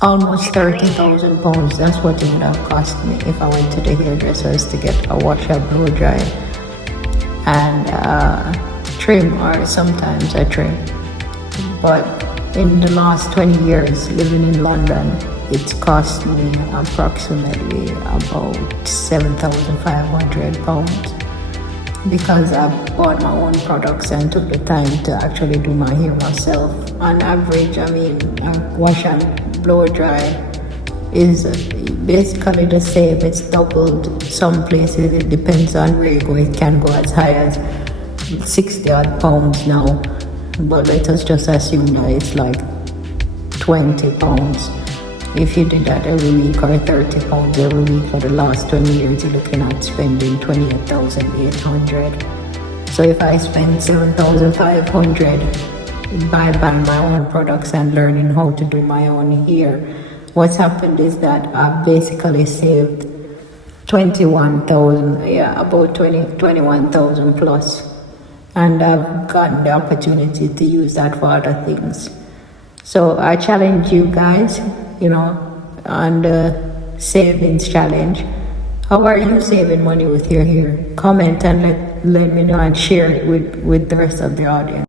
Almost 30,000 pounds. That's what it would have cost me if I went to the hairdressers to get a washer, blow dry, and trim, or sometimes a trim. But in the last 20 years living in London, it's cost me approximately about £7,500 because I bought my own products and took the time to actually do my hair myself. On average, a wash and blow dry is basically the same. It's doubled. Some places, it depends on where you go, it can go as high as 60 odd pounds now, but let us just assume that it's like 20 pounds. If you did that every week, or 30 pounds every week for the last 20 years, you're looking at spending 28,800. So if I spend 7,500 by buying my own products and learning how to do my own hair, what's happened is that I've basically saved 21,000, about 21,000 plus. And I've gotten the opportunity to use that for other things. So I challenge you guys, on the savings challenge. How are you saving money with your hair? Comment and let me know, and share it with the rest of the audience.